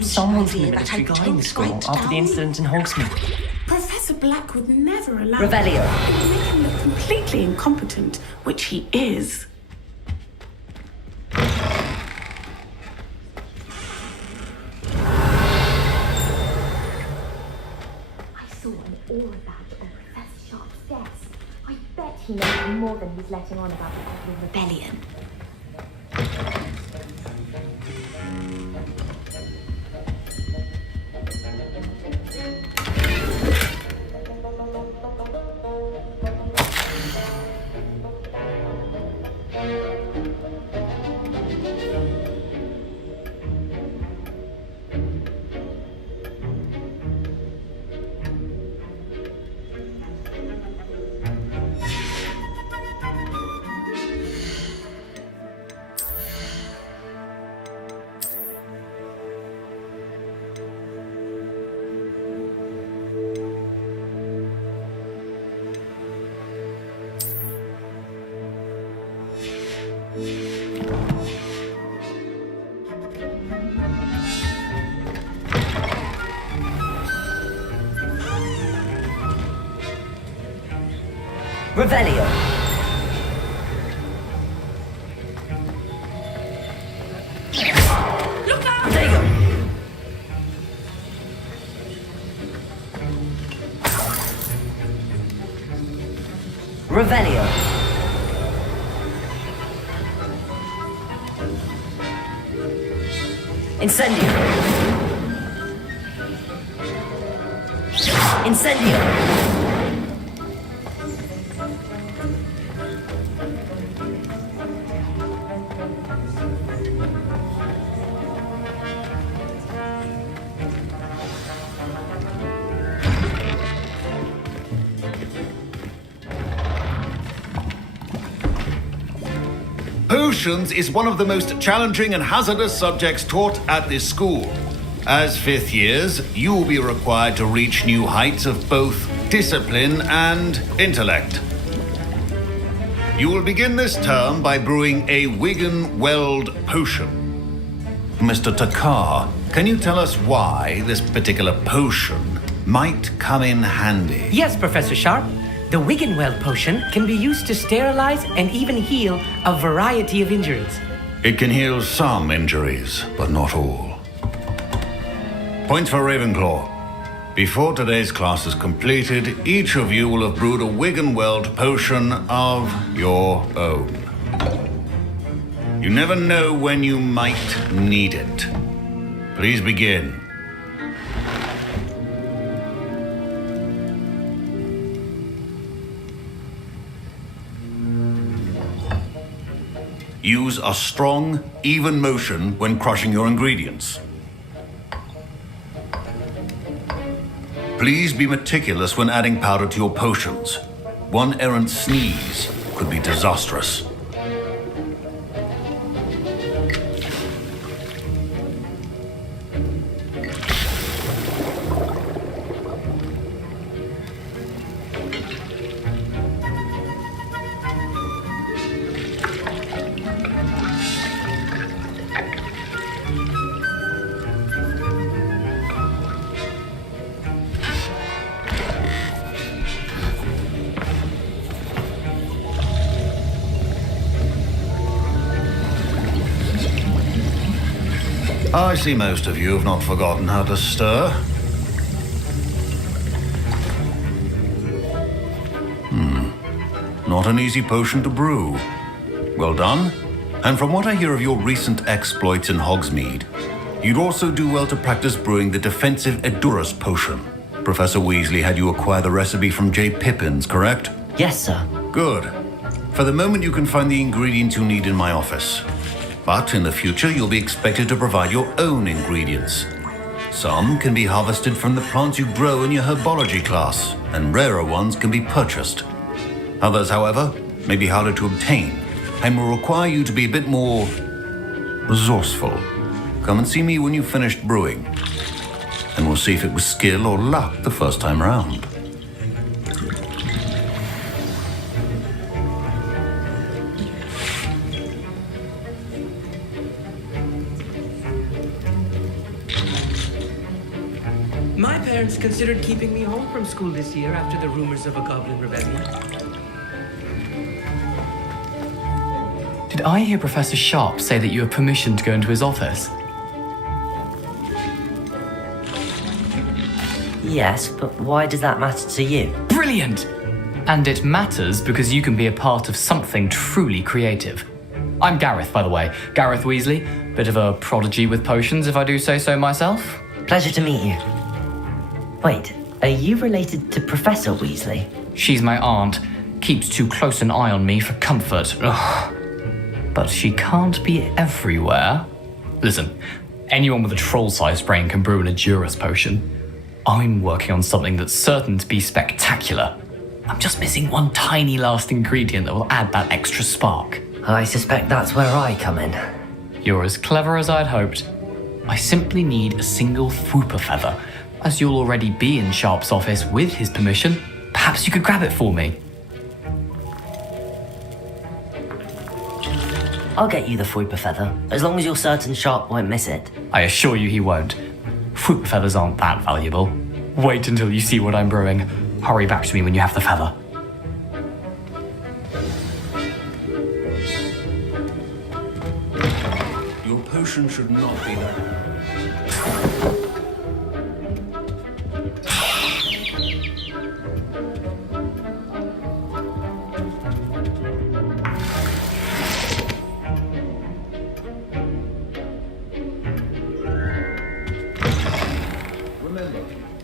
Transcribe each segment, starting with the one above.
Someone's in the military guidance school after the incident in Hogsmeade. Professor Black would never allow... Revelio. It would make him look completely incompetent, which he is. I saw all of that on Professor Sharp's desk. I bet he knows more than he's letting on about the Ugly Rebellion. Revelio. Look out! There you go. Revelio. Incendio. Incendio. Potions is one of the most challenging and hazardous subjects taught at this school. As fifth years, you will be required to reach new heights of both discipline and intellect. You will begin this term by brewing a Wigan-Weld potion. Mr. Takar, can you tell us why this particular potion might come in handy? Yes, Professor Sharp. The Wigan-Weld potion can be used to sterilize and even heal a variety of injuries. It can heal some injuries, but not all. Point for Ravenclaw. Before today's class is completed, each of you will have brewed a Wigan-Weld potion of your own. You never know when you might need it. Please begin. Use a strong, even motion when crushing your ingredients. Please be meticulous when adding powder to your potions. One errant sneeze could be disastrous. I see most of you have not forgotten how to stir. Not an easy potion to brew. Well done. And from what I hear of your recent exploits in Hogsmeade, you'd also do well to practice brewing the defensive Edurus potion. Professor Weasley had you acquire the recipe from J. Pippins, correct? Yes, sir. Good. For the moment, you can find the ingredients you need in my office. But in the future, you'll be expected to provide your own ingredients. Some can be harvested from the plants you grow in your herbology class, and rarer ones can be purchased. Others, however, may be harder to obtain, and will require you to be a bit more resourceful. Come and see me when you've finished brewing, and we'll see if it was skill or luck the first time round. My parents considered keeping me home from school this year after the rumors of a goblin rebellion. Did I hear Professor Sharp say that you have permission to go into his office? Yes, but why does that matter to you? Brilliant! And it matters because you can be a part of something truly creative. I'm Gareth, by the way. Gareth Weasley. Bit of a prodigy with potions, if I do say so myself. Pleasure to meet you. Wait, are you related to Professor Weasley? She's my aunt. Keeps too close an eye on me for comfort. Ugh. But she can't be everywhere. Listen, anyone with a troll-sized brain can brew an Edurus potion. I'm working on something that's certain to be spectacular. I'm just missing one tiny last ingredient that will add that extra spark. I suspect that's where I come in. You're as clever as I'd hoped. I simply need a single Fwooper feather. As you'll already be in Sharp's office with his permission, perhaps you could grab it for me. I'll get you the Fwooper feather, as long as you're certain Sharp won't miss it. I assure you he won't. Fwooper feathers aren't that valuable. Wait until you see what I'm brewing. Hurry back to me when you have the feather. Your potion should not be that.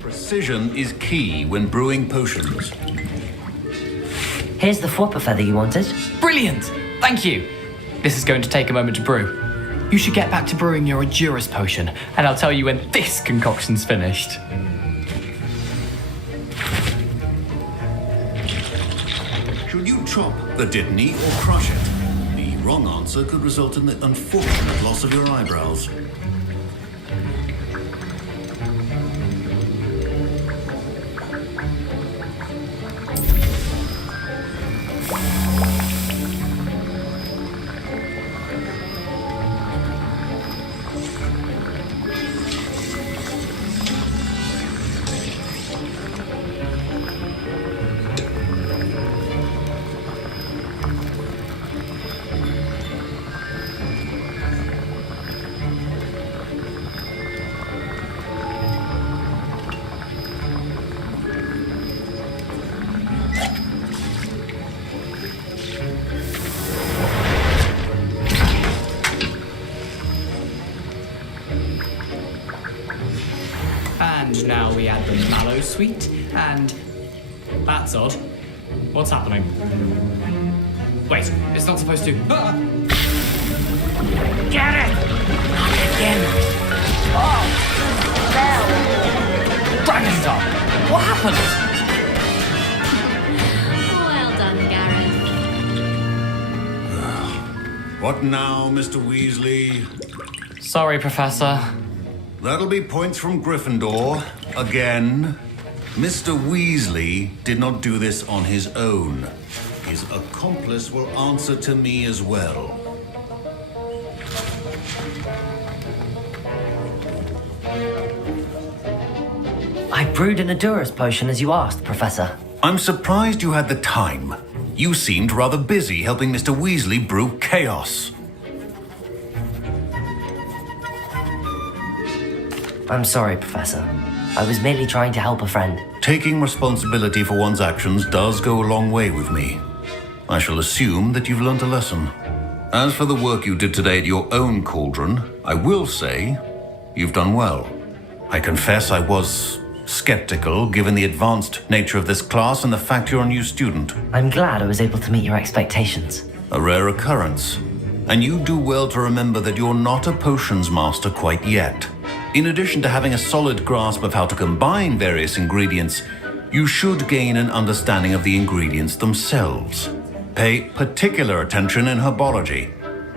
Precision is key when brewing potions. Here's the Fwooper feather you wanted. Brilliant! Thank you! This is going to take a moment to brew. You should get back to brewing your Edurus potion, and I'll tell you when this concoction's finished. Should you chop the Dittany or crush it? The wrong answer could result in the unfortunate loss of your eyebrows. And now we add the mallow sweet, and... That's odd. What's happening? Wait, it's not supposed to... Ah! Get it! Again! Oh! Fell! Dragon's Tongue! What happened? Well done, Gareth. What now, Mr. Weasley? Sorry, Professor. That'll be points from Gryffindor. Again. Mr. Weasley did not do this on his own. His accomplice will answer to me as well. I brewed an Edurus potion as you asked, Professor. I'm surprised you had the time. You seemed rather busy helping Mr. Weasley brew chaos. I'm sorry, Professor. I was merely trying to help a friend. Taking responsibility for one's actions does go a long way with me. I shall assume that you've learnt a lesson. As for the work you did today at your own cauldron, I will say you've done well. I confess I was skeptical given the advanced nature of this class and the fact you're a new student. I'm glad I was able to meet your expectations. A rare occurrence. And you do well to remember that you're not a potions master quite yet. In addition to having a solid grasp of how to combine various ingredients, you should gain an understanding of the ingredients themselves. Pay particular attention in herbology.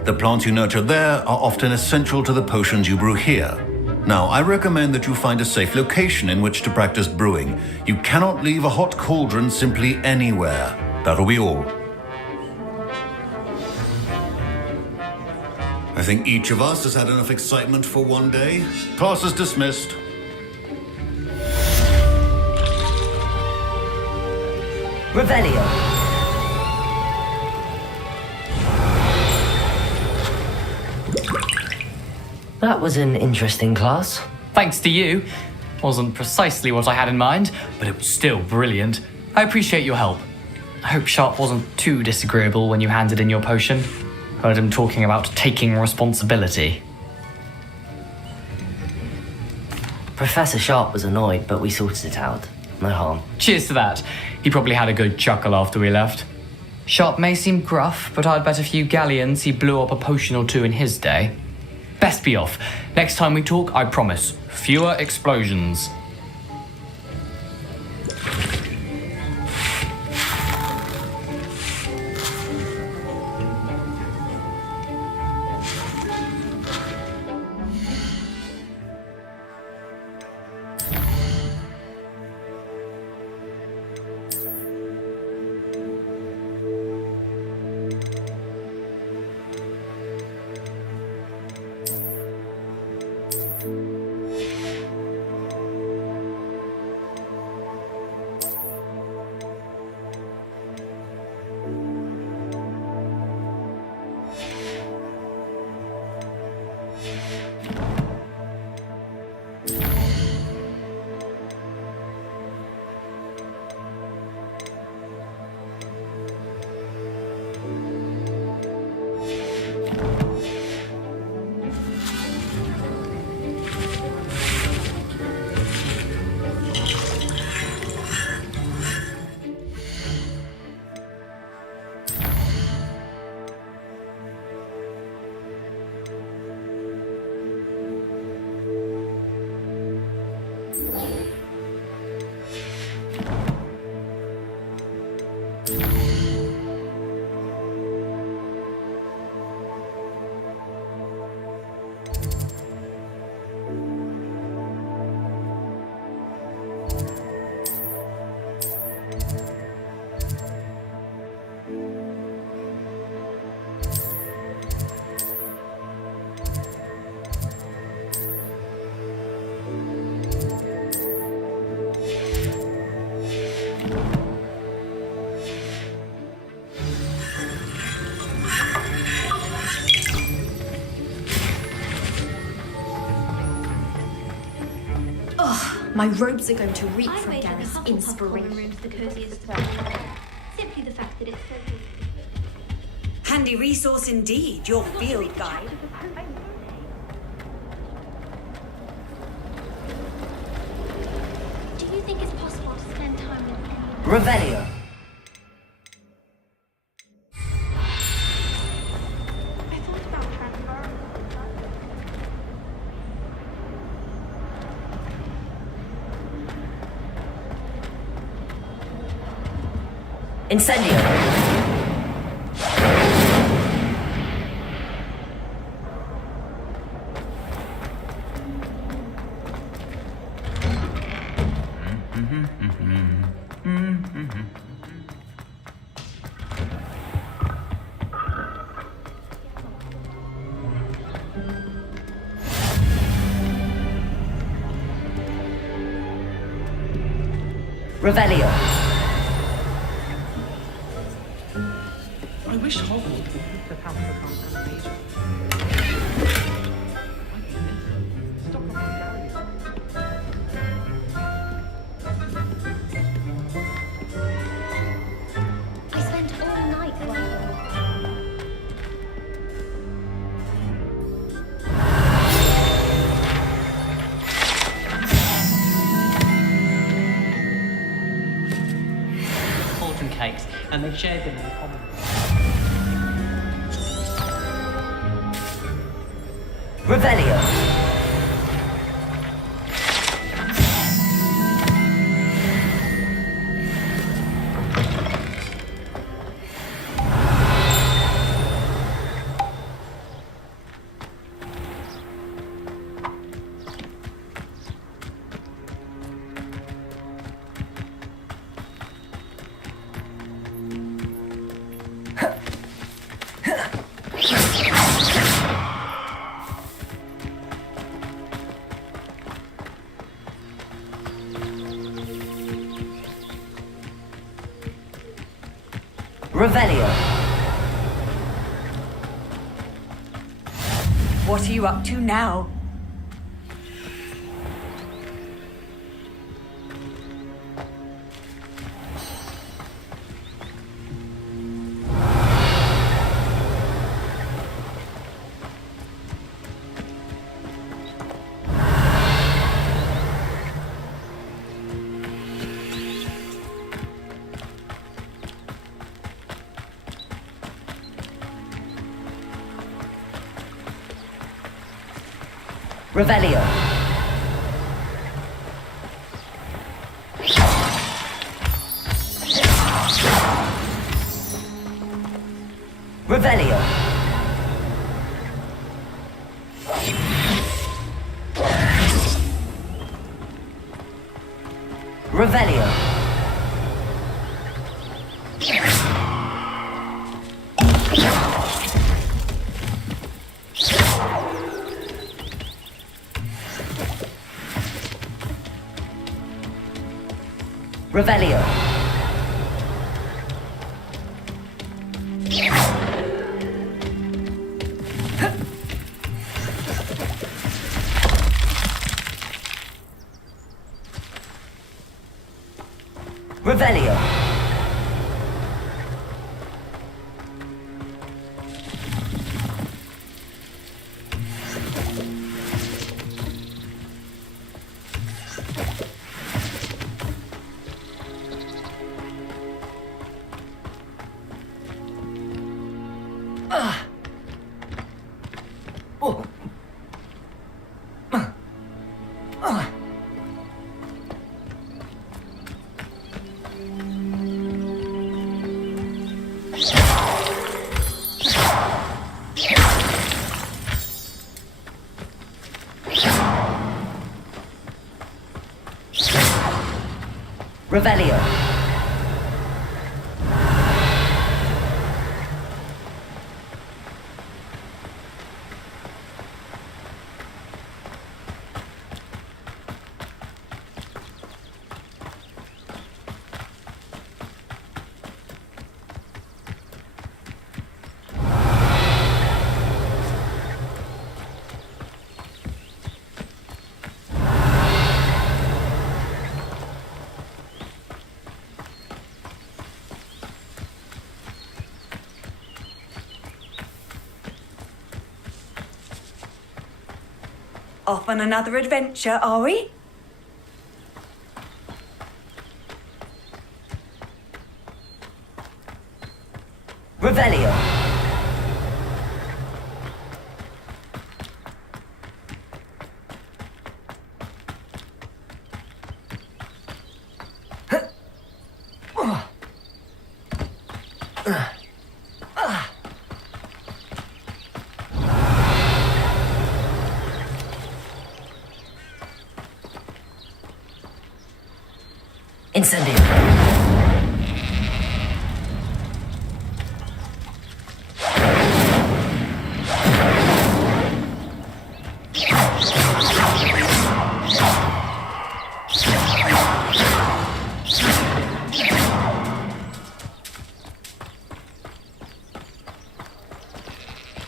The plants you nurture there are often essential to the potions you brew here. Now, I recommend that you find a safe location in which to practice brewing. You cannot leave a hot cauldron simply anywhere. That'll be all. I think each of us has had enough excitement for one day. Class is dismissed. Revelio. That was an interesting class. Thanks to you. Wasn't precisely what I had in mind, but it was still brilliant. I appreciate your help. I hope Sharp wasn't too disagreeable when you handed in your potion. Heard him talking about taking responsibility. Professor Sharp was annoyed, but we sorted it out. No harm. Cheers to that. He probably had a good chuckle after we left. Sharp may seem gruff, but I'd bet a few galleons he blew up a potion or two in his day. Best be off. Next time we talk, I promise, fewer explosions. My robes are going to reek from I Gareth's Hufflepuff inspiration. common room's the coziest. Simply the fact that it's so. Handy resource indeed, your field guide. Do you think it's possible to spend time with anyone? Revelio. I thought about transferring. Incendio. Revelio. I wish Hogwarts would put the power of the cakes, and they shared them in common. Revelio. Revelio. What are you up to now? Revelio. Revelio. Revelio. Revelio. Revelio. Revelio. Off on another adventure, are we? Revelio. Incendio.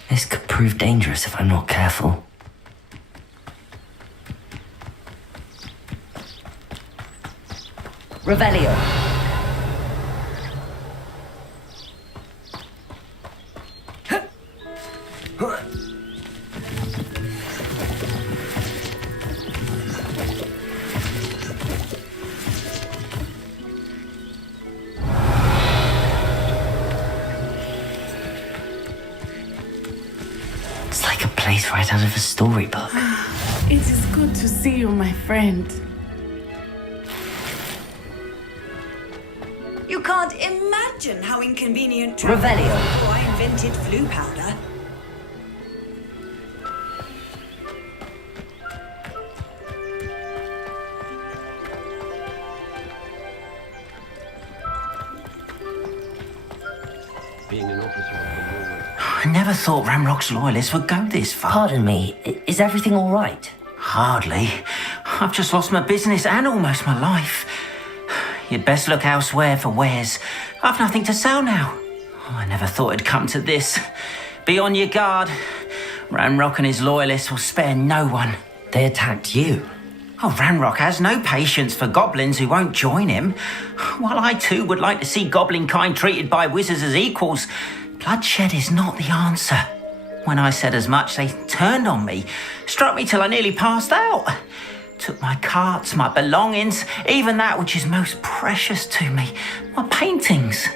This could prove dangerous if I'm not careful. Revelio. place right out of a storybook. It is good to see you, my friend. You can't imagine how inconvenient Revelio. before I invented flu powder. I never thought Ramrock's loyalists would go this far. Pardon me, is everything all right? Hardly. I've just lost my business and almost my life. You'd best look elsewhere for wares. I've nothing to sell now. I never thought it'd come to this. Be on your guard. Ramrock and his loyalists will spare no one. They attacked you. Oh, Ramrock has no patience for goblins who won't join him. While I too would like to see goblin kind treated by wizards as equals, bloodshed is not the answer. When I said as much, they turned on me, struck me till I nearly passed out. Took my carts, my belongings, even that which is most precious to me, my paintings.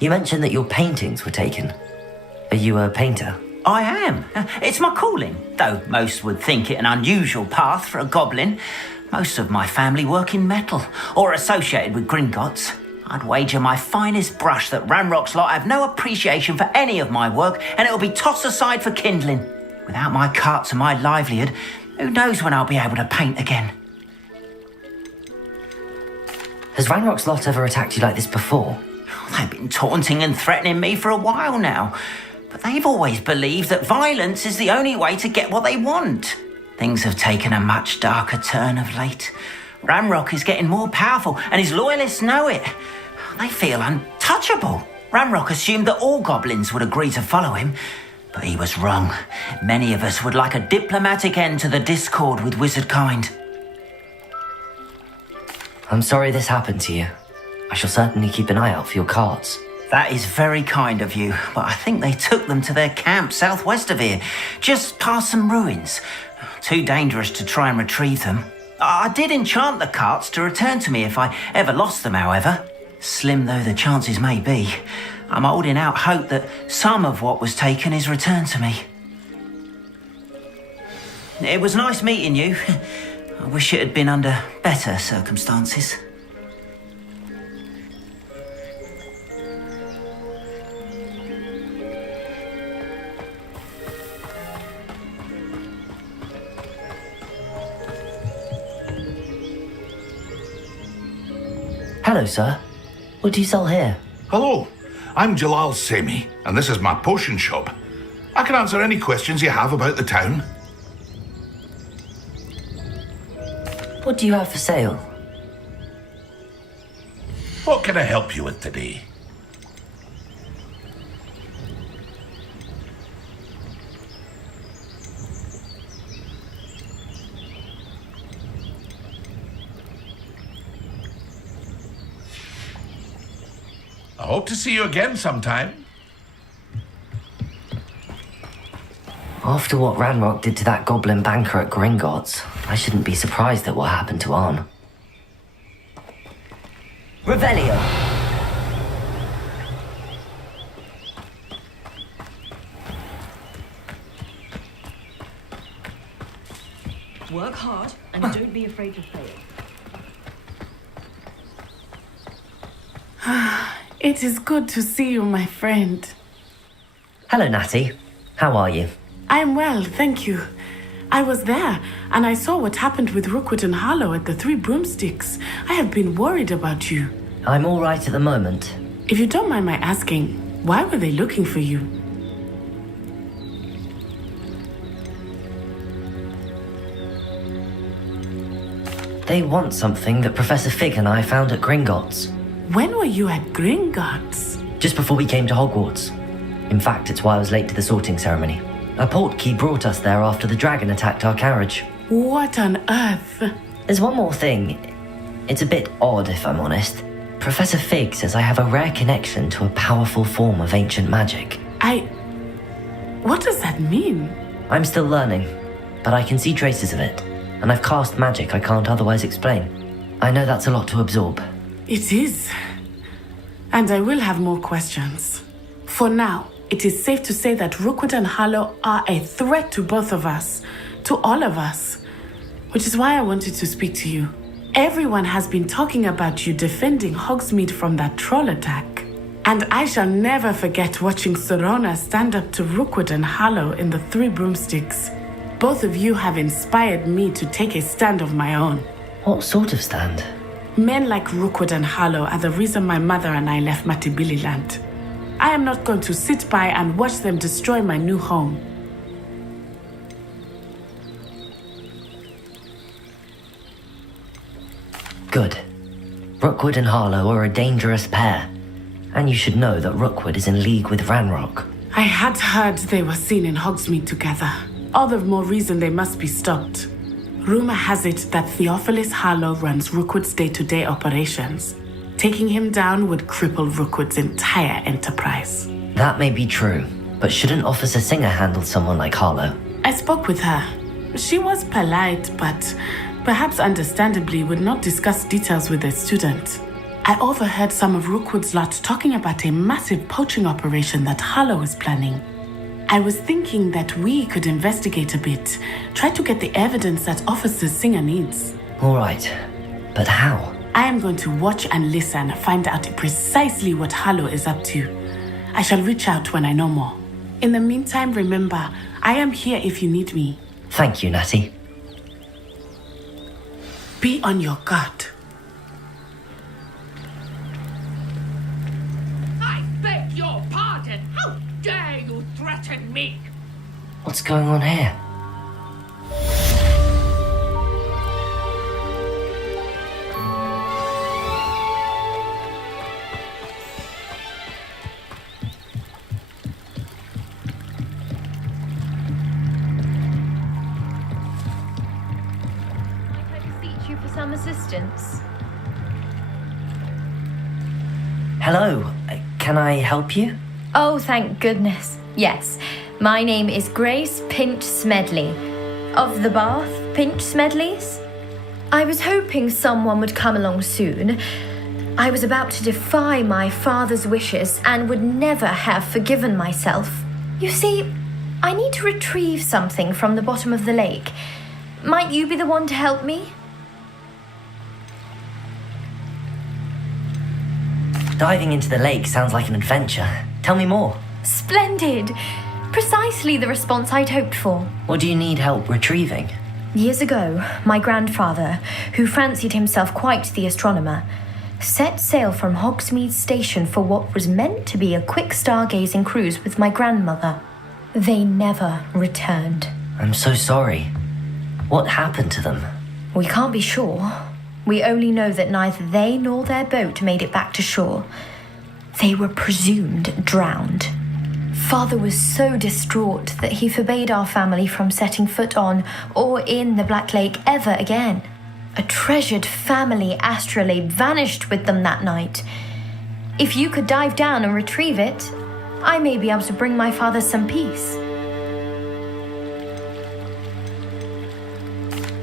You mentioned that your paintings were taken. Are you a painter? I am. It's my calling, though most would think it an unusual path for a goblin. Most of my family work in metal, or associated with Gringotts. I'd wager my finest brush that Ramrock's lot have no appreciation for any of my work, and it'll be tossed aside for kindling. Without my carts and my livelihood, who knows when I'll be able to paint again? Has Ranrock's lot ever attacked you like this before? They've been taunting and threatening me for a while now, but they've always believed that violence is the only way to get what they want. Things have taken a much darker turn of late. Ramrock is getting more powerful, and his loyalists know it. They feel untouchable. Ramrock assumed that all goblins would agree to follow him, but he was wrong. Many of us would like a diplomatic end to the discord with wizard kind. I'm sorry this happened to you. I shall certainly keep an eye out for your cards. That is very kind of you, but I think they took them to their camp southwest of here, just past some ruins. Too dangerous to try and retrieve them. I did enchant the carts to return to me if I ever lost them, however. Slim though the chances may be, I'm holding out hope that some of what was taken is returned to me. It was nice meeting you. I wish it had been under better circumstances. Hello, sir. What do you sell here? Hello, I'm Jalal Semi, and this is my potion shop. I can answer any questions you have about the town. What do you have for sale? What can I help you with today? I hope to see you again sometime. After what Ranrock did to that goblin banker at Gringotts, I shouldn't be surprised at what happened to Arn. Revelio! Work hard and don't be afraid to fail. It is good to see you, my friend. Hello, Natty. How are you? I'm well, thank you. I was there, and I saw what happened with Rookwood and Harlow at the Three Broomsticks. I have been worried about you. I'm all right at the moment. If you don't mind my asking, why were they looking for you? They want something that Professor Fig and I found at Gringotts. When were you at Gringotts? Just before we came to Hogwarts. In fact, it's why I was late to the sorting ceremony. A portkey brought us there after the dragon attacked our carriage. What on earth? There's one more thing. It's a bit odd, if I'm honest. Professor Fig says I have a rare connection to a powerful form of ancient magic. What does that mean? I'm still learning, but I can see traces of it. And I've cast magic I can't otherwise explain. I know that's a lot to absorb. It is. And I will have more questions. For now, it is safe to say that Rookwood and Harlow are a threat to both of us, to all of us. Which is why I wanted to speak to you. Everyone has been talking about you defending Hogsmeade from that troll attack. And I shall never forget watching Serona stand up to Rookwood and Harlow in the Three Broomsticks. Both of you have inspired me to take a stand of my own. What sort of stand? Men like Rookwood and Harlow are the reason my mother and I left Matabeleland. I am not going to sit by and watch them destroy my new home. Good. Rookwood and Harlow are a dangerous pair. And you should know that Rookwood is in league with Ranrock. I had heard they were seen in Hogsmeade together. All the more reason they must be stopped. Rumor has it that Theophilus Harlow runs Rookwood's day-to-day operations. Taking him down would cripple Rookwood's entire enterprise. That may be true, but shouldn't Officer Singer handle someone like Harlow? I spoke with her. She was polite, but perhaps understandably would not discuss details with a student. I overheard some of Rookwood's lot talking about a massive poaching operation that Harlow is planning. I was thinking that we could investigate a bit, try to get the evidence that Officer Singer needs. All right, but how? I am going to watch and listen, find out precisely what Harlow is up to. I shall reach out when I know more. In the meantime, remember, I am here if you need me. Thank you, Natty. Be on your guard. I beg your pardon. How dare you threaten me? What's going on here? You for some assistance. Hello, can I help you? Oh, thank goodness. Yes, my name is Grace Pinch Smedley, of the Bath Pinch Smedleys. I was hoping someone would come along soon. I was about to defy my father's wishes and would never have forgiven myself. You see, I need to retrieve something from the bottom of the lake. Might you be the one to help me? Diving into the lake sounds like an adventure. Tell me more. Splendid! Precisely the response I'd hoped for. What do you need help retrieving? Years ago, my grandfather, who fancied himself quite the astronomer, set sail from Hogsmeade Station for what was meant to be a quick stargazing cruise with my grandmother. They never returned. I'm so sorry. What happened to them? We can't be sure. We only know that neither they nor their boat made it back to shore. They were presumed drowned. Father was so distraught that he forbade our family from setting foot on or in the Black Lake ever again. A treasured family astrolabe vanished with them that night. If you could dive down and retrieve it, I may be able to bring my father some peace.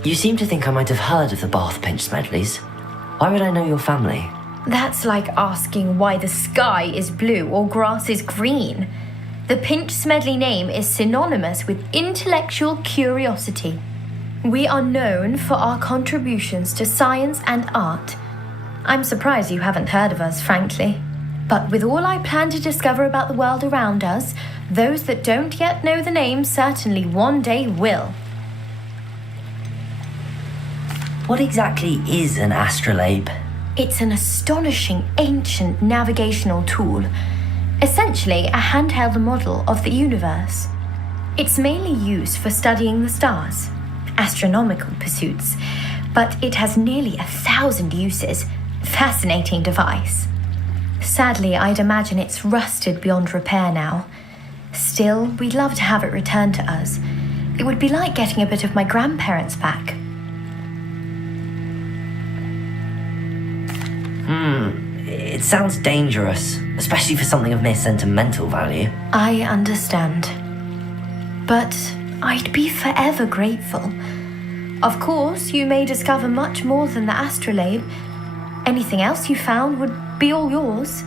You seem to think I might have heard of the Bath Pinch Smedleys. Why would I know your family? That's like asking why the sky is blue or grass is green. The Pinch Smedley name is synonymous with intellectual curiosity. We are known for our contributions to science and art. I'm surprised you haven't heard of us, frankly. But with all I plan to discover about the world around us, those that don't yet know the name certainly one day will. What exactly is an astrolabe? It's an astonishing ancient navigational tool, essentially a handheld model of the universe. It's mainly used for studying the stars, astronomical pursuits, but it has nearly 1,000 uses. Fascinating device. Sadly, I'd imagine it's rusted beyond repair now. Still, we'd love to have it returned to us. It would be like getting a bit of my grandparents back. It sounds dangerous, especially for something of mere sentimental value. I understand. But I'd be forever grateful. Of course, you may discover much more than the astrolabe. Anything else you found would be all yours.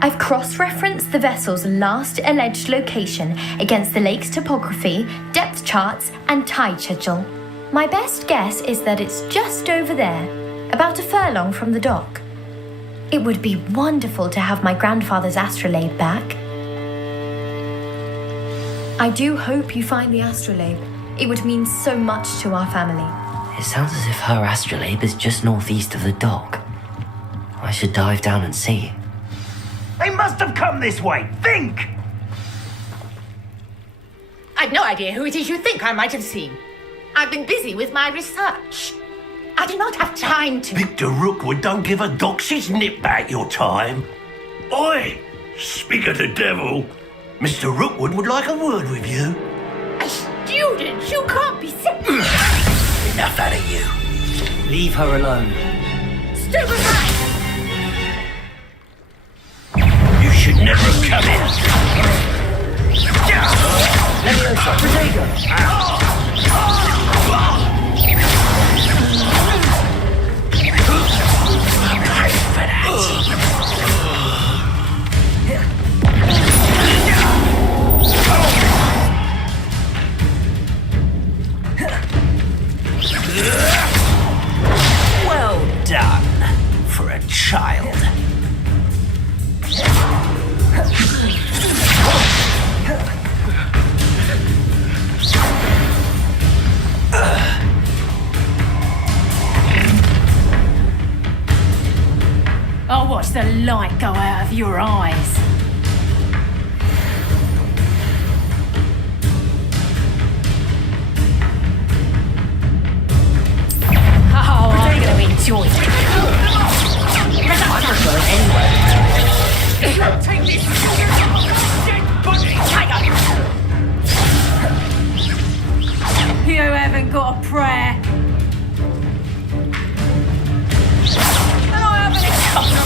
I've cross-referenced the vessel's last alleged location against the lake's topography, depth charts, and tide schedule. My best guess is that it's just over there, about a furlong from the dock. It would be wonderful to have my grandfather's astrolabe back. I do hope you find the astrolabe. It would mean so much to our family. It sounds as if her astrolabe is just northeast of the dock. I should dive down and see. They must have come this way. Think! I've no idea who it is you think I might have seen. I've been busy with my research. I do not have time to... Victor Rookwood don't give a doxy's nip back your time. Oi! Speak of the devil. Mr. Rookwood would like a word with you. A student? You can't be sick. Enough out of you. Leave her alone. Step aside! You should never have come in. Leviosa, Protego! Well done for a child. I'll watch the light go out of your eyes. Oh, I'm going to enjoy it. I'm not going anywhere. Take this dead body. You haven't got a prayer. And I haven't a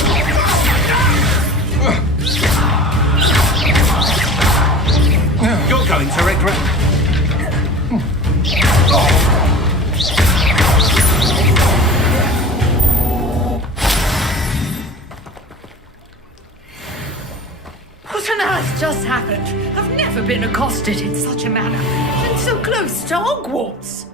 You're going to regret... What on earth just happened? I've never been accosted in such a manner. And so close to Hogwarts.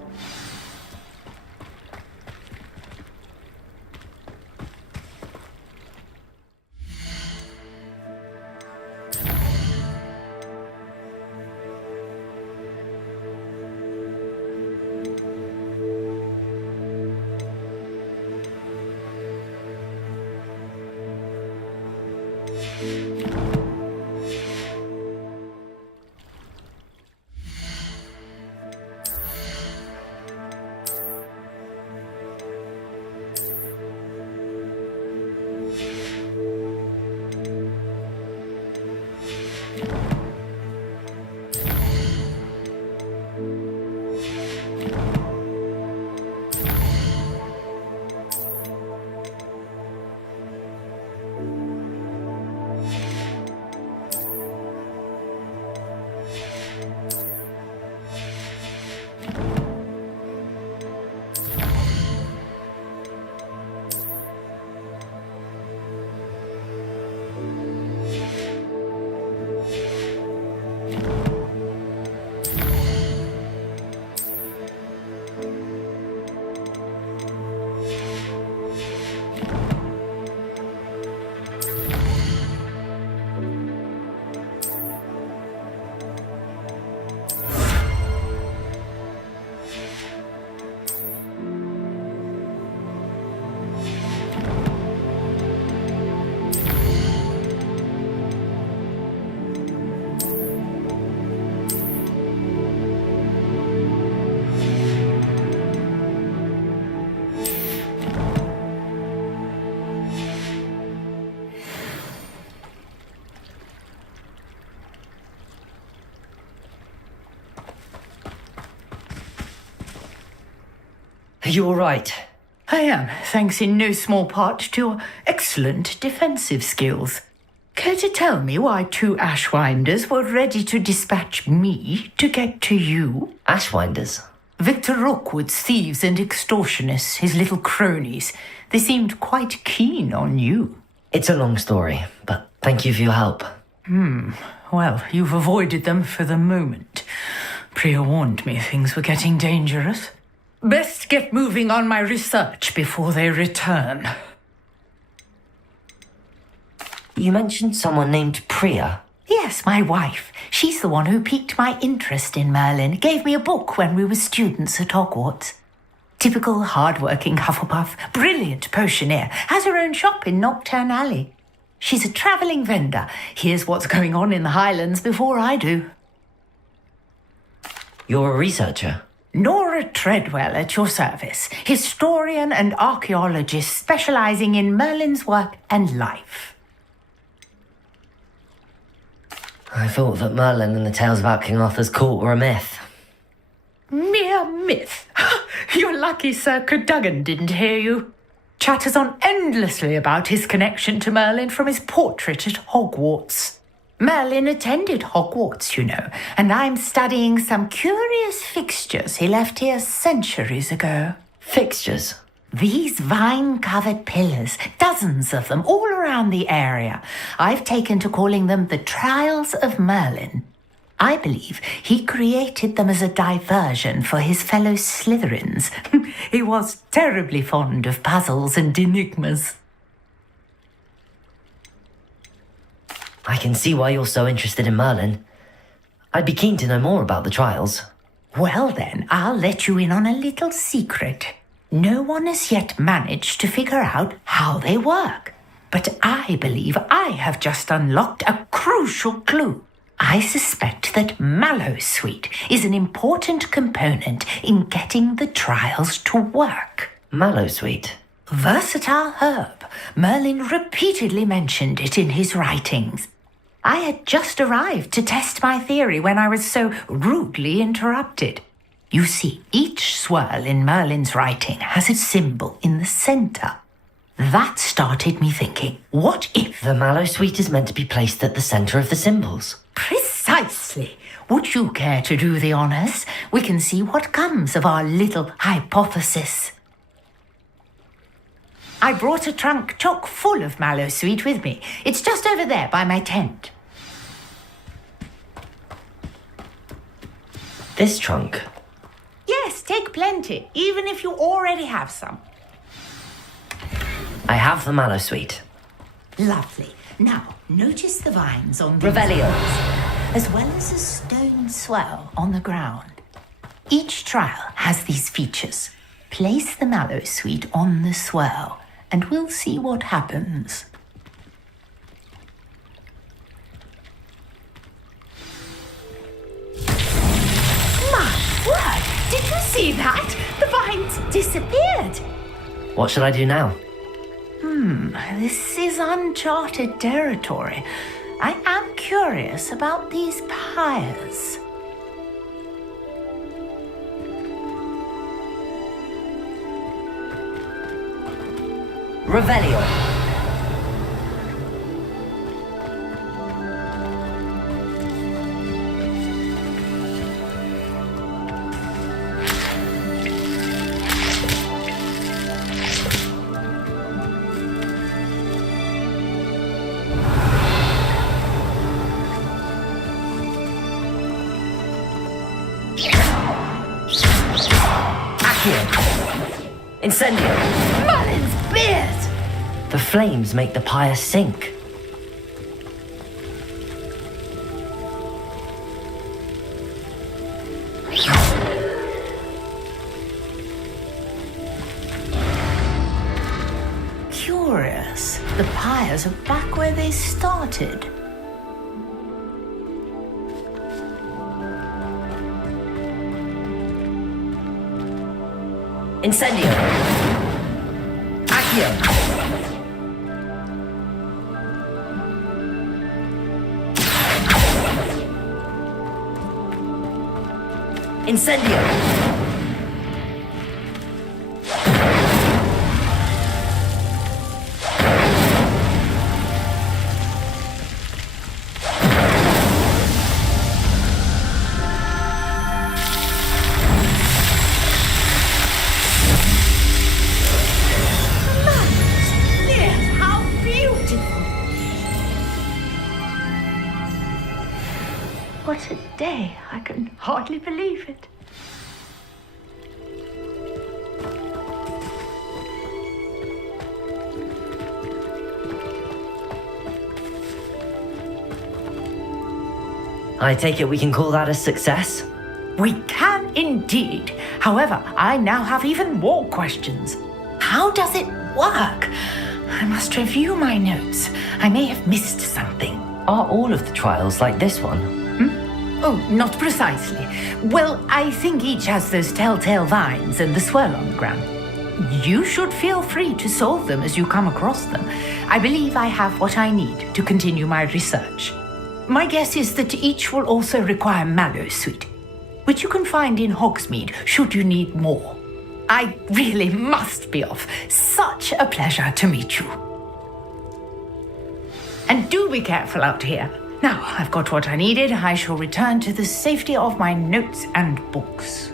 Are you all right? I am, thanks in no small part to your excellent defensive skills. Care to tell me why two Ashwinders were ready to dispatch me to get to you? Ashwinders? Victor Rookwood's thieves and extortionists, his little cronies. They seemed quite keen on you. It's a long story, but Thank you for your help. Well, you've avoided them for the moment. Priya warned me things were getting dangerous. Best get moving on my research before they return. You mentioned someone named Priya. Yes, my wife. She's the one who piqued my interest in Merlin. Gave me a book when we were students at Hogwarts. Typical hard-working Hufflepuff, brilliant potioneer, has her own shop in Nocturne Alley. She's a travelling vendor. Hears what's going on in the Highlands before I do. You're a researcher? Nora Treadwell at your service. Historian and archaeologist specialising in Merlin's work and life. I thought that Merlin and the tales about King Arthur's court were a myth. Mere myth. You're lucky Sir Cadogan didn't hear you. Chatters on endlessly about his connection to Merlin from his portrait at Hogwarts. Merlin attended Hogwarts, you know, and I'm studying some curious fixtures he left here centuries ago. Fixtures? These vine-covered pillars, dozens of them, all around the area. I've taken to calling them the Trials of Merlin. I believe he created them as a diversion for his fellow Slytherins. He was terribly fond of puzzles and enigmas. I can see why you're so interested in Merlin. I'd be keen to know more about the trials. Well then, I'll let you in on a little secret. No one has yet managed to figure out how they work. But I believe I have just unlocked a crucial clue. I suspect that Mallowsweet is an important component in getting the trials to work. Mallowsweet? Versatile herb. Merlin repeatedly mentioned it in his writings. I had just arrived to test my theory when I was so rudely interrupted. You see, each swirl in Merlin's writing has a symbol in the centre. That started me thinking, what if... The Mallowsweet is meant to be placed at the centre of the symbols. Precisely. Would you care to do the honours? We can see what comes of our little hypothesis. I brought a trunk chock full of Mallowsweet with me. It's just over there by my tent. This trunk? Yes, take plenty, even if you already have some. I have the Mallowsweet. Lovely. Now, notice the vines on the Revelio, as well as a stone swell on the ground. Each trial has these features. Place the Mallowsweet on the swirl, and we'll see what happens. My word! Did you see that? The vines disappeared. What should I do now? This is uncharted territory. I am curious about these pyres. Revelio. Incendio! Merlin's beard! The flames make the pyre sink. Curious. The pyres are back where they started. Incendio! Accio! Incendio! What a day. I can hardly believe it. I take it we can call that a success? We can indeed. However, I now have even more questions. How does it work? I must review my notes. I may have missed something. Are all of the trials like this one? Oh, not precisely. Well, I think each has those telltale vines and the swirl on the ground. You should feel free to solve them as you come across them. I believe I have what I need to continue my research. My guess is that each will also require mallow sweet, which you can find in Hogsmeade should you need more. I really must be off. Such a pleasure to meet you. And do be careful out here. Now I've got what I needed, I shall return to the safety of my notes and books.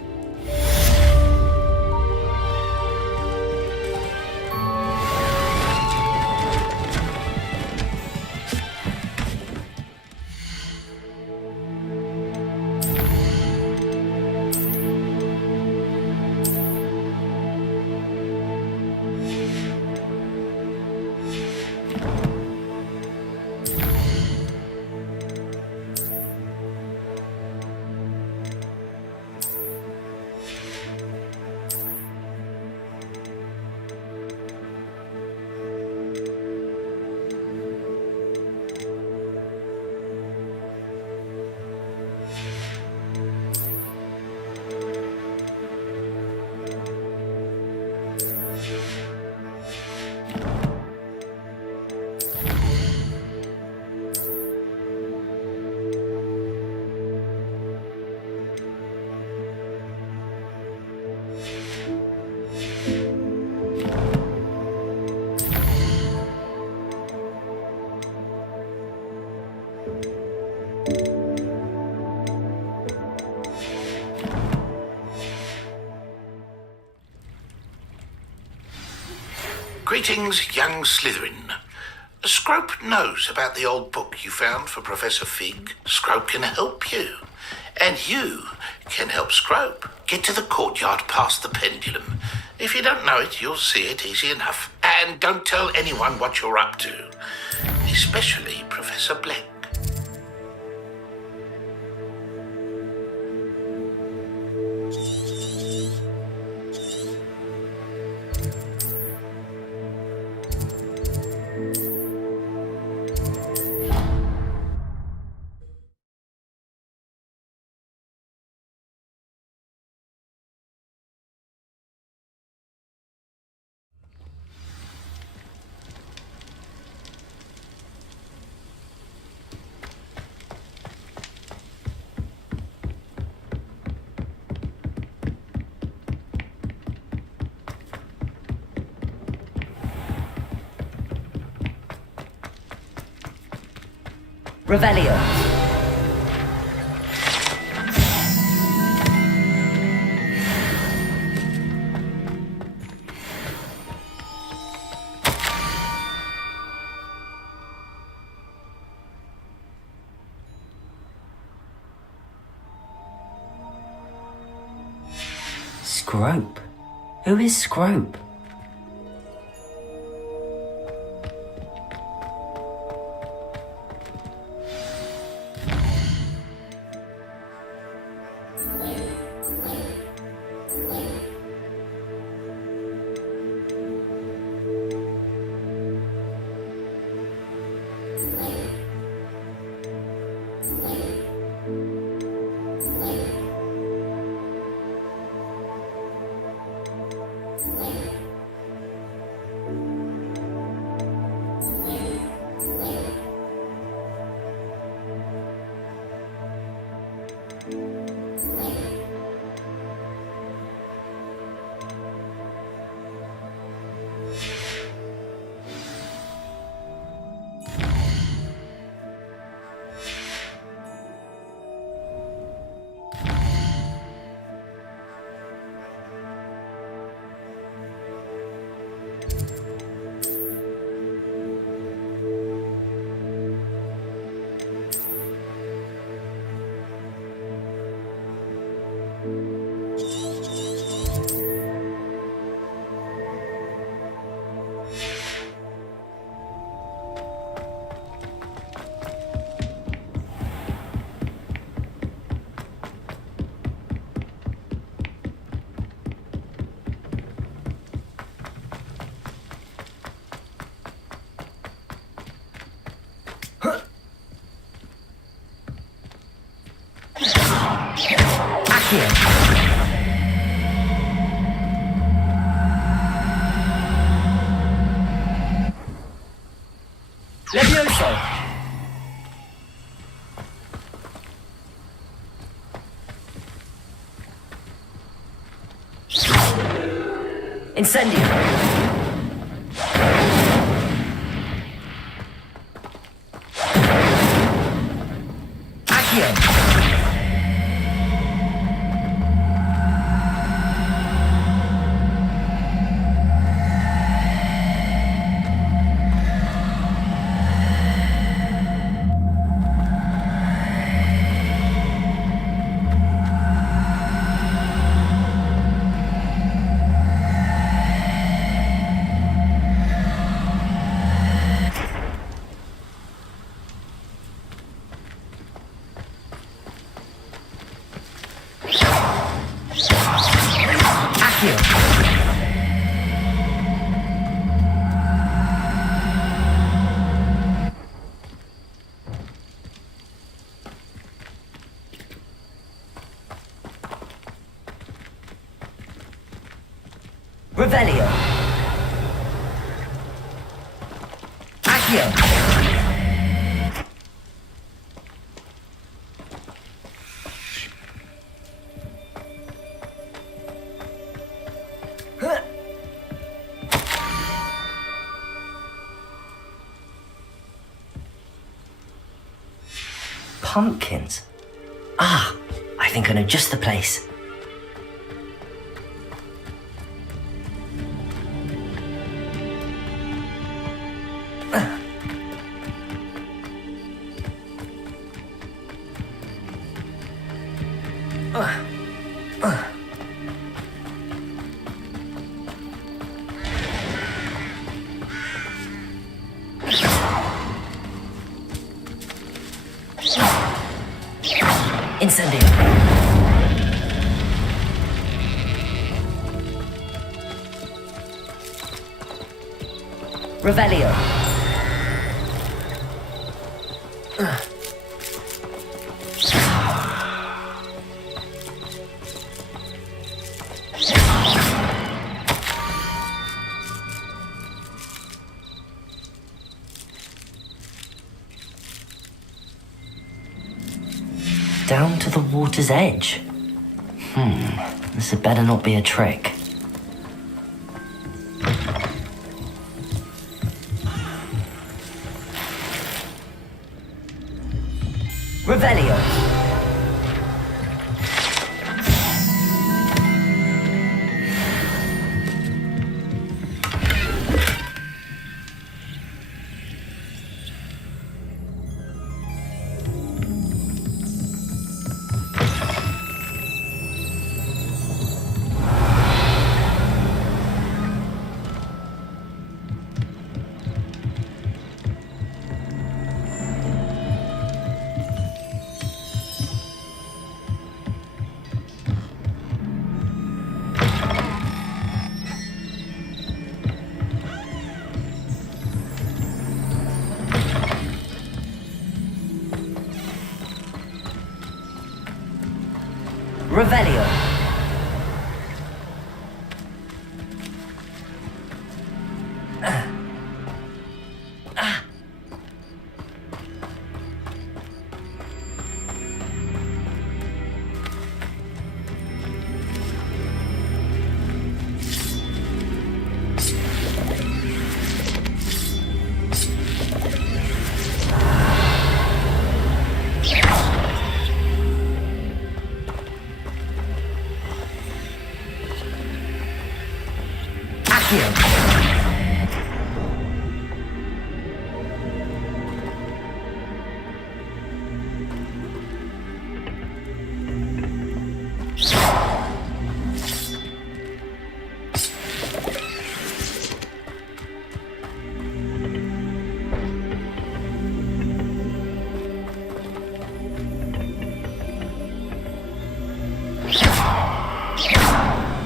Greetings, young Slytherin. Scrope knows about the old book you found for Professor Fig. Scrope can help you. And you can help Scrope get to the courtyard past the pendulum. If you don't know it, you'll see it easy enough. And don't tell anyone what you're up to. Especially Professor Black. Revelio. Scrope? Who is Scrope? Accio. Levioso. Incendio. Accio. Revelio. Accio. Pumpkins. Ah, I think I know just the place. Incendio. Revelio. Down to the water's edge. This had better not be a trick. Revelio. Revelio.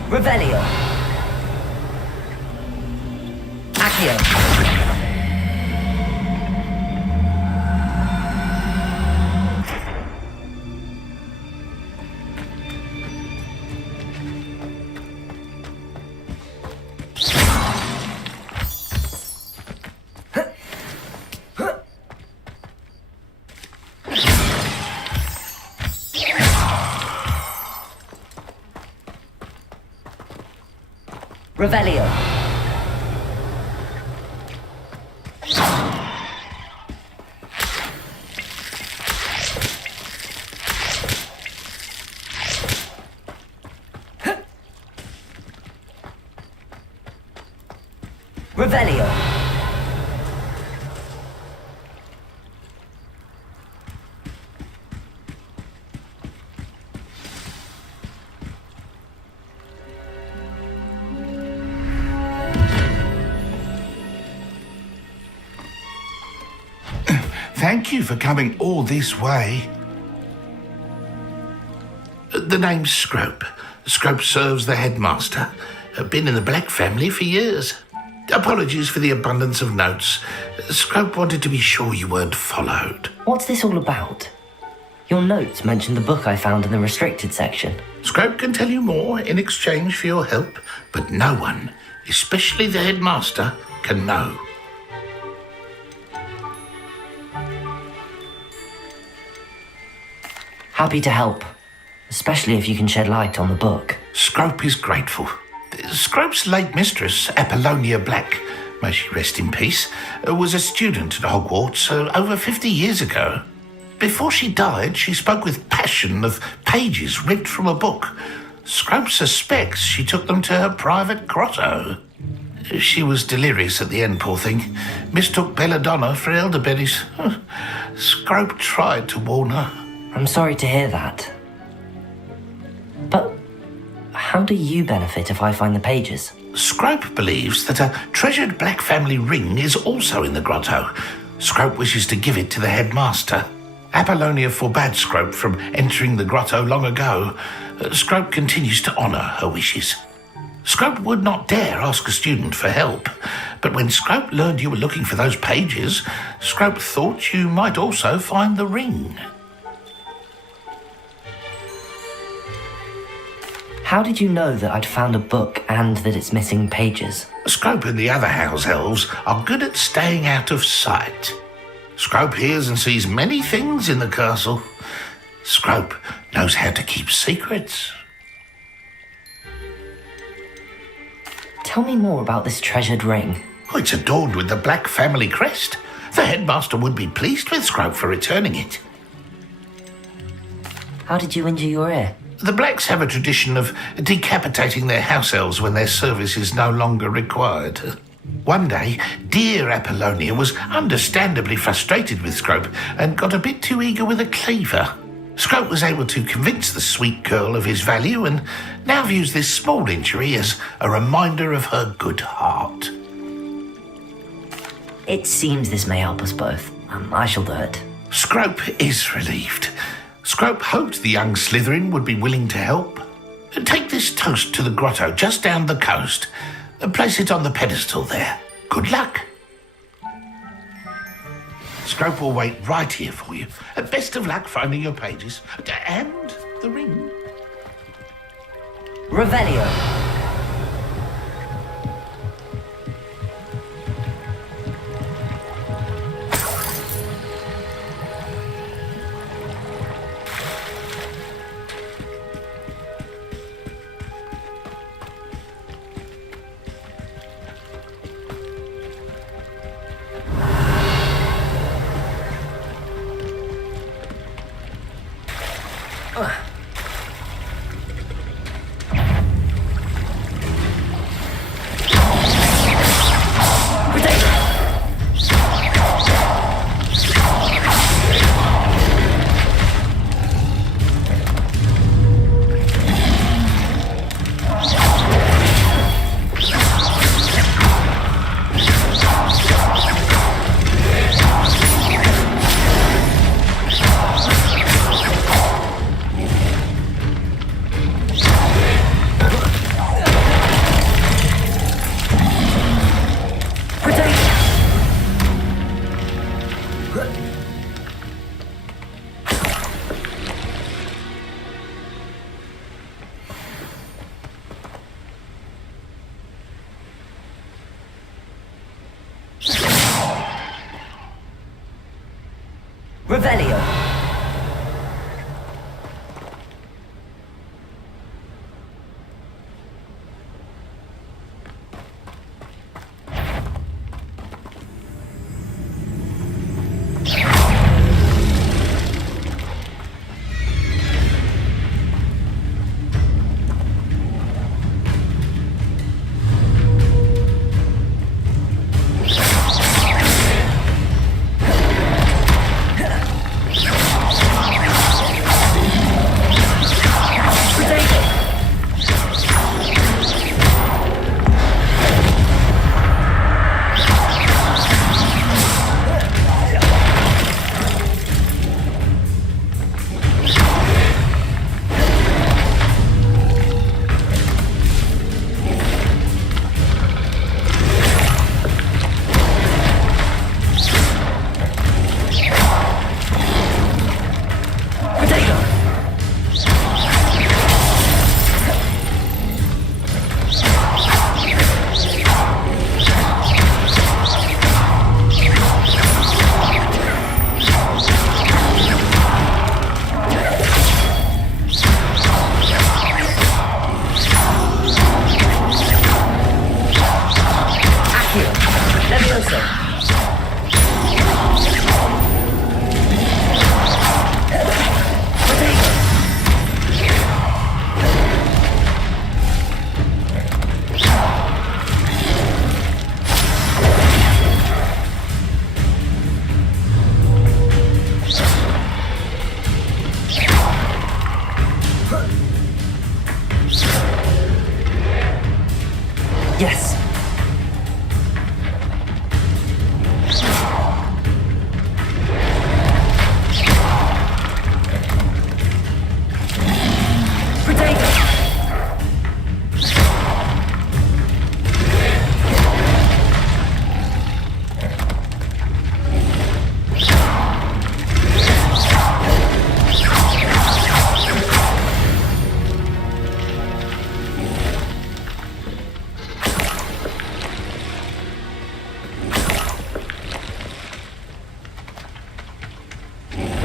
Revelio. Accio. Revelio. Revelio. Thank you for coming all this way. The name's Scrope. Scrope serves the headmaster. Been in the Black family for years. Apologies for the abundance of notes. Scrope wanted to be sure you weren't followed. What's this all about? Your notes mentioned the book I found in the restricted section. Scrope can tell you more in exchange for your help, but no one, especially the headmaster, can know. Happy to help, especially if you can shed light on the book. Scrope is grateful. Scrope's late mistress, Apollonia Black, may she rest in peace, was a student at Hogwarts over 50 years ago. Before she died, she spoke with passion of pages ripped from a book. Scrope suspects she took them to her private grotto. She was delirious at the end, poor thing. Mistook belladonna for elderberries. Scrope tried to warn her. I'm sorry to hear that. But how do you benefit if I find the pages? Scrope believes that a treasured Black family ring is also in the grotto. Scrope wishes to give it to the headmaster. Apollonia forbade Scrope from entering the grotto long ago. Scrope continues to honour her wishes. Scrope would not dare ask a student for help, but when Scrope learned you were looking for those pages, Scrope thought you might also find the ring. How did you know that I'd found a book and that it's missing pages? Scrope and the other house elves are good at staying out of sight. Scrope hears and sees many things in the castle. Scrope knows how to keep secrets. Tell me more about this treasured ring. Oh, it's adorned with the Black family crest. The headmaster would be pleased with Scrope for returning it. How did you injure your ear? The Blacks have a tradition of decapitating their house elves when their service is no longer required. One day, dear Apollonia was understandably frustrated with Scrope and got a bit too eager with a cleaver. Scrope was able to convince the sweet girl of his value and now views this small injury as a reminder of her good heart. It seems this may help us both. I shall do it. Scrope is relieved. Scrope hoped the young Slytherin would be willing to help. Take this toast to the grotto just down the coast and place it on the pedestal there. Good luck. Scrope will wait right here for you. Best of luck finding your pages. And the ring. Revelio.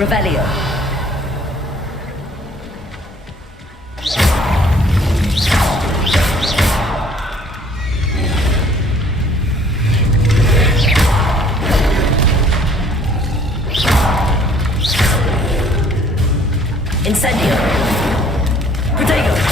Revelio. Incendio. Protego.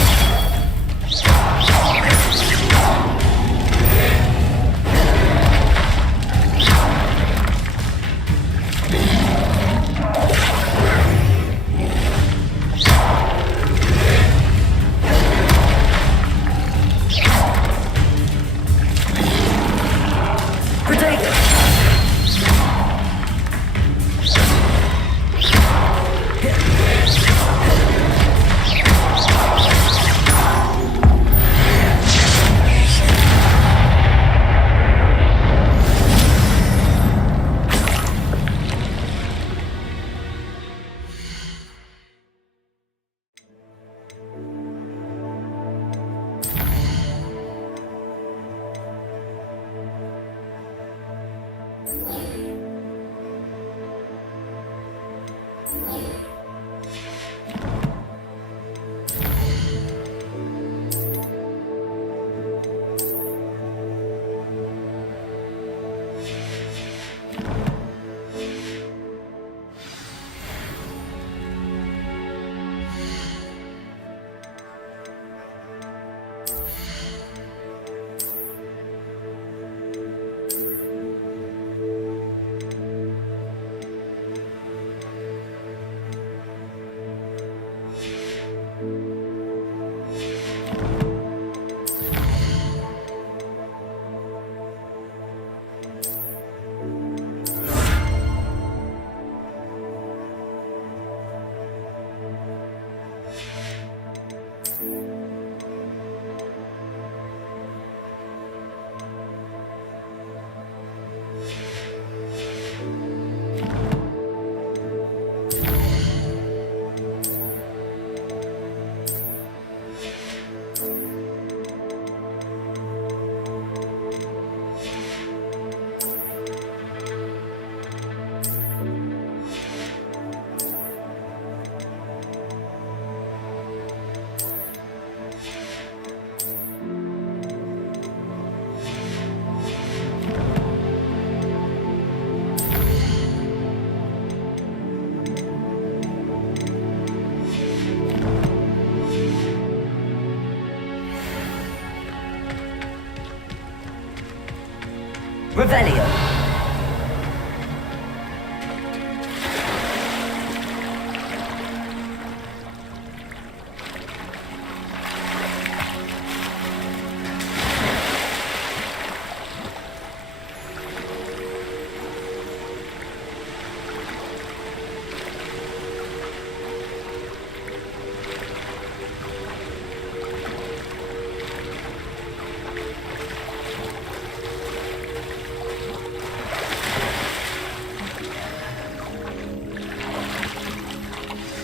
Revelio.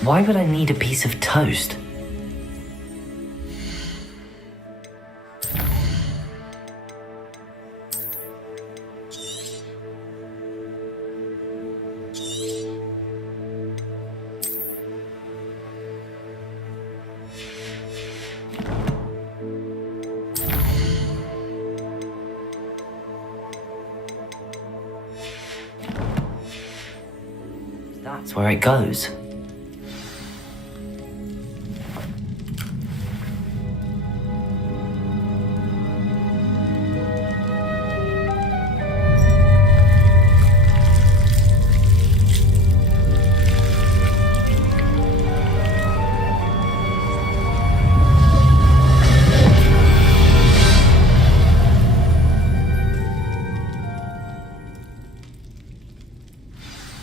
Why would I need a piece of toast? That's where it goes.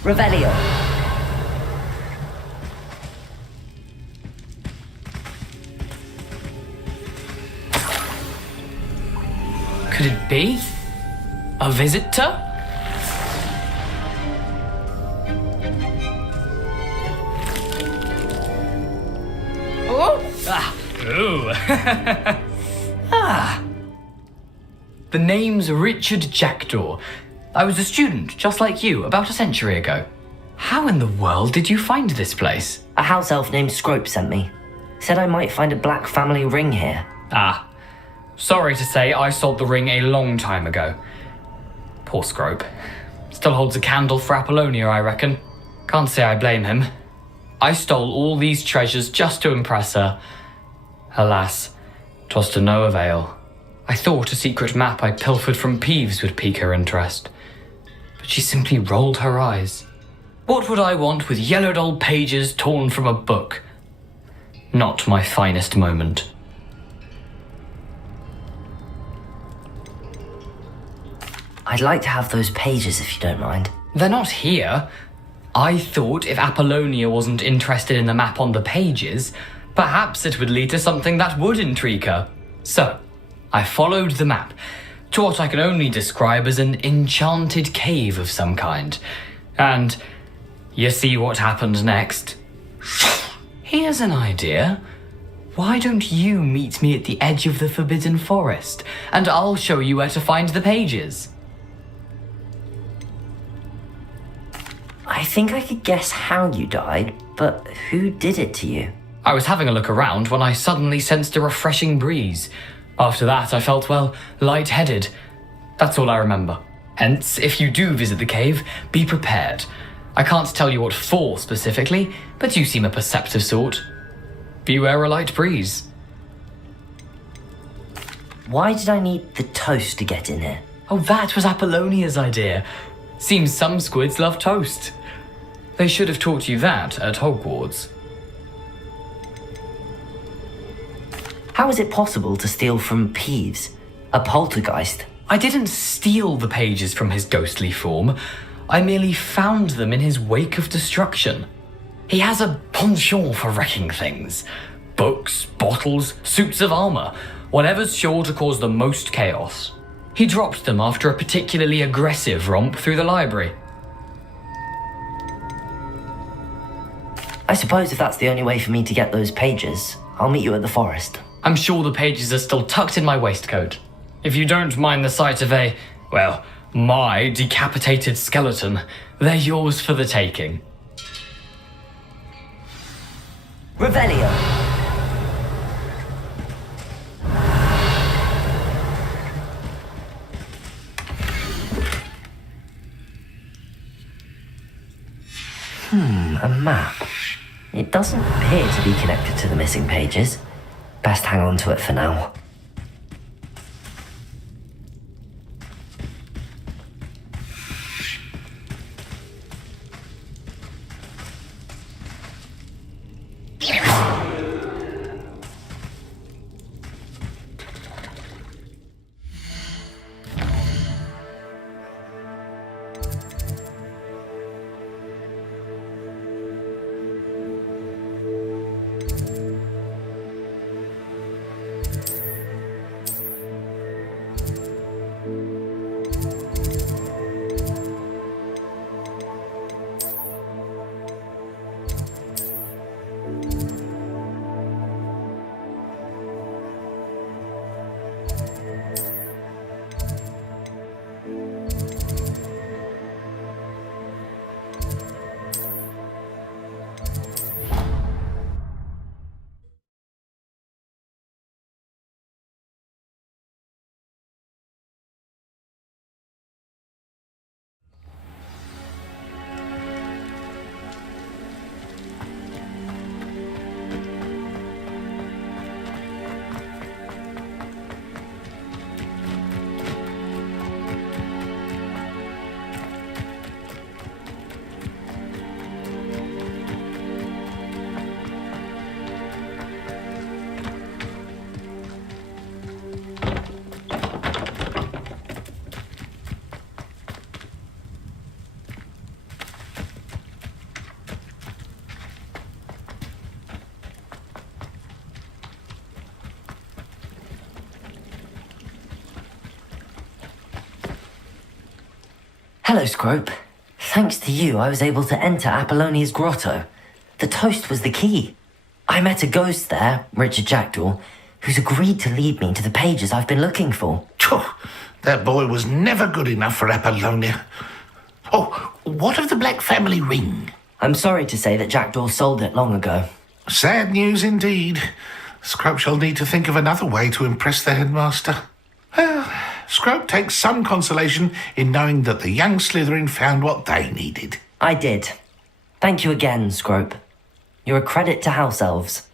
Revelio. Could it be? A visitor? Oh! Ah! Ooh! Ah! The name's Richard Jackdaw. I was a student, just like you, about a century ago. How in the world did you find this place? A house elf named Scrope sent me. Said I might find a black family ring here. Ah. Sorry to say, I sold the ring a long time ago. Poor Scrope. Still holds a candle for Apollonia, I reckon. Can't say I blame him. I stole all these treasures just to impress her. Alas, 'twas to no avail. I thought a secret map I pilfered from Peeves would pique her interest. But she simply rolled her eyes. What would I want with yellowed old pages torn from a book? Not my finest moment. I'd like to have those pages if you don't mind. They're not here. I thought if Apollonia wasn't interested in the map on the pages, perhaps it would lead to something that would intrigue her. So, I followed the map to what I can only describe as an enchanted cave of some kind. And you see what happened next? Here's an idea. Why don't you meet me at the edge of the Forbidden Forest, and I'll show you where to find the pages? I think I could guess how you died, but who did it to you? I was having a look around when I suddenly sensed a refreshing breeze. After that, I felt, well, lightheaded. That's all I remember. Hence, if you do visit the cave, be prepared. I can't tell you what for specifically, but you seem a perceptive sort. Beware a light breeze. Why did I need the toast to get in here? Oh, that was Apollonia's idea. Seems some squids love toast. They should have taught you that at Hogwarts. How is it possible to steal from Peeves, a poltergeist? I didn't steal the pages from his ghostly form. I merely found them in his wake of destruction. He has a penchant for wrecking things. Books, bottles, suits of armor, whatever's sure to cause the most chaos. He dropped them after a particularly aggressive romp through the library. I suppose if that's the only way for me to get those pages, I'll meet you at the forest. I'm sure the pages are still tucked in my waistcoat. If you don't mind the sight of my decapitated skeleton, they're yours for the taking. Revelio! A map. It doesn't appear to be connected to the missing pages. Best hang on to it for now. Hello, Scrope. Thanks to you, I was able to enter Apollonia's grotto. The toast was the key. I met a ghost there, Richard Jackdaw, who's agreed to lead me to the pages I've been looking for. That boy was never good enough for Apollonia. Oh, what of the Black family ring? I'm sorry to say that Jackdaw sold it long ago. Sad news indeed. Scrope shall need to think of another way to impress the headmaster. Well, Scrope takes some consolation in knowing that the young Slytherin found what they needed. I did. Thank you again, Scrope. You're a credit to House Elves.